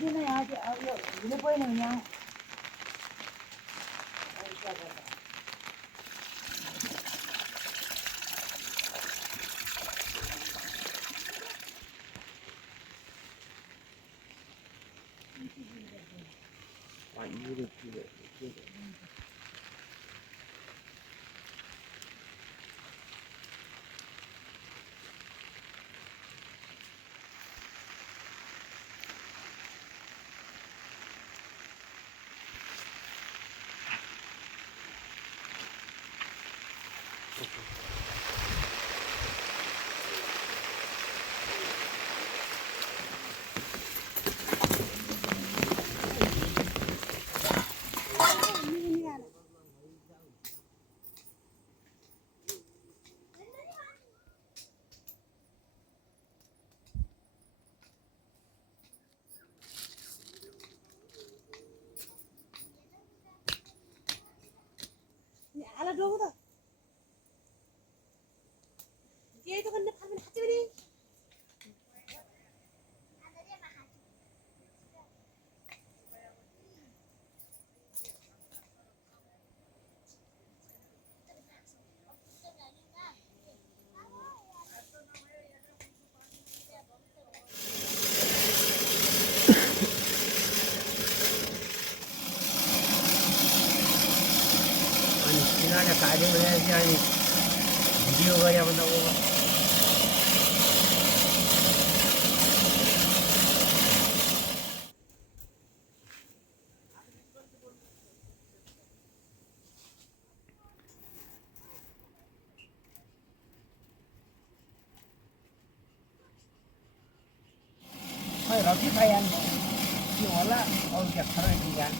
Gini aja, ini poin yang ala dulu tuh. Dia itu kan depan hati ini. Ini kaji mana ni video kerja benda apa? Hai, roti payan. Jualah, orang cakap lagi kan.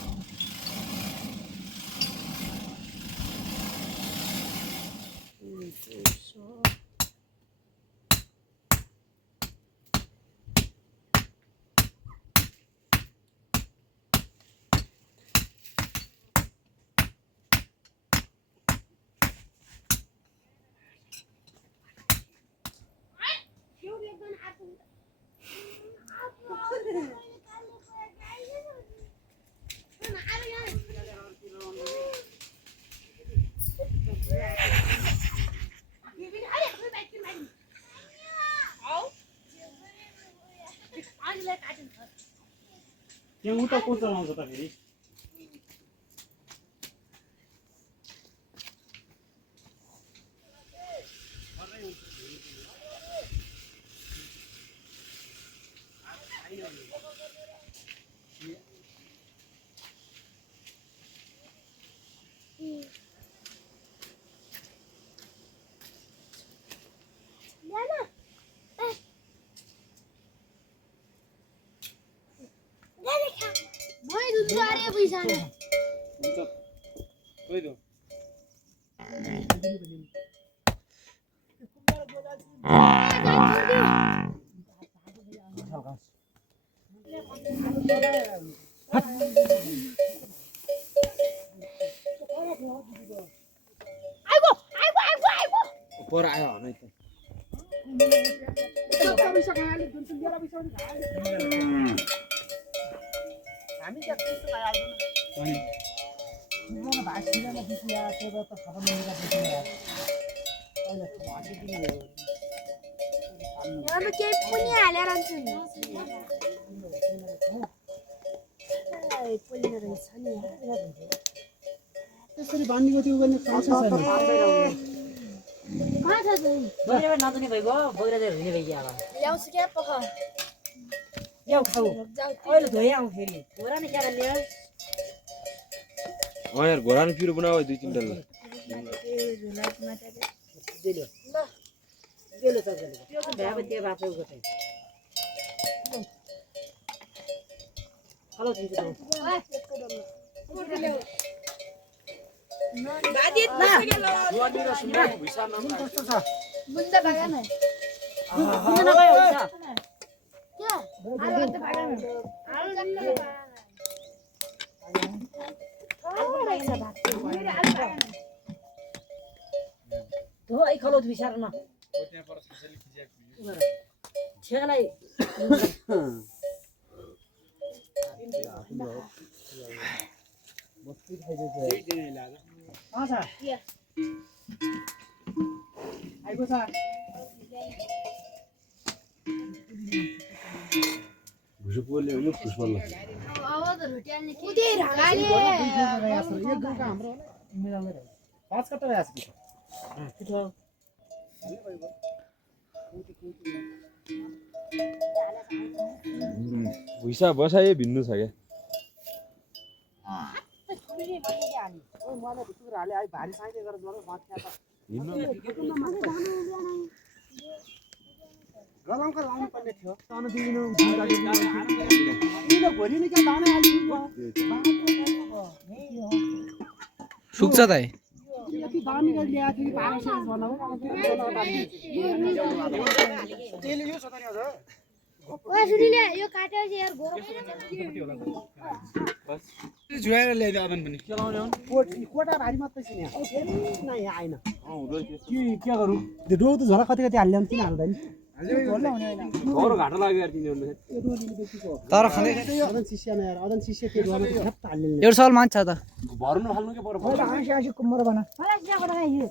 Yang uta को चलाउँछ त फेरि Por ayo nih. हामी जति त आइदैन अनि म भाषिला न बिसिया त्यो त खबर लिएर बसिया अहिले भाषि दिनु हो अब केही पनि हालेर अन्छु नि पनि रहेछ नि त्यसरी बाँधीको त्यो गर्ने समस्या छैन बगेर नदुने भइगयो बगेर हुने भइगयो अब ल्याउँछु क्या पख ल्याउ खाऊ अहिले धोइ आउँ फेरि घोरा नि क्या ल्याउ यार घोडा नि पिरो बनाऊ 2-3 डल्ला देल्यो देल्यो त देल्यो त्यो त भ्याब त्यो बाटो गथे हेलो दिन्छु बाजी कस्तो छ मुन्दा बागान किन नगयो हुन्छ क्या आलु त बागान आलु जक्क धो आई खलो विचार न छेलाई बस्ती खाइदियो छ आइको छ भुसुपोले हुनु खुसबल्ला आवाज रुट्याल्ने के उदे ढागाले यो गुका हाम्रो मिलाउनै रह्यो 5 कट्टा आछ कि भुइसा बसाए भिन्नु छ क्या मलाई भित्र हाले आइ भारी साइले गरेर मलाई माथि आता गलाउँका लाउनु पर्ने थियो तन दिनु भोलि नि क्या दाना आइदिनु सुक्छ त है यति दामी गरी ल्याएको थियो कि 1200 बनाऊ त्यसले यो छ त नि हजुर ओए सुनिले यो काटेपछि यार गोरो जुवाएर ल्याइदियो आदन पनि के लाउने कोटा भारी मात्रै छ नि यहाँ यहाँ आएन के गरौँ त्यो डो त झरा कति कति हाल्ल्याउँ किन हाल्दैन घरो घाटा लाग्यो यार तिनीहरूले तर खाने अदन शिष्य न यार अदन शिष्य त्यो डोमा ठ्याप्प हाल्ने एउटा सवाल मान्छ त भर्नु फाल्नु के पर्यो कुम्मर बना मलाई सिया गरे यो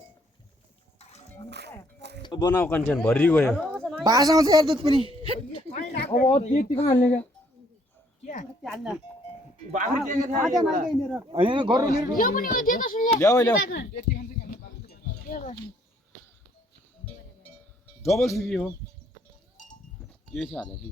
बनाऊ कन्चन भरि गयो बास आउँछ यार दुध पनि अब त्यति कहाँ हाल्ने क्या यो पनि हो त्यो त सुनिले ल्याऊ डबल छ कि हो यो छ हाले कि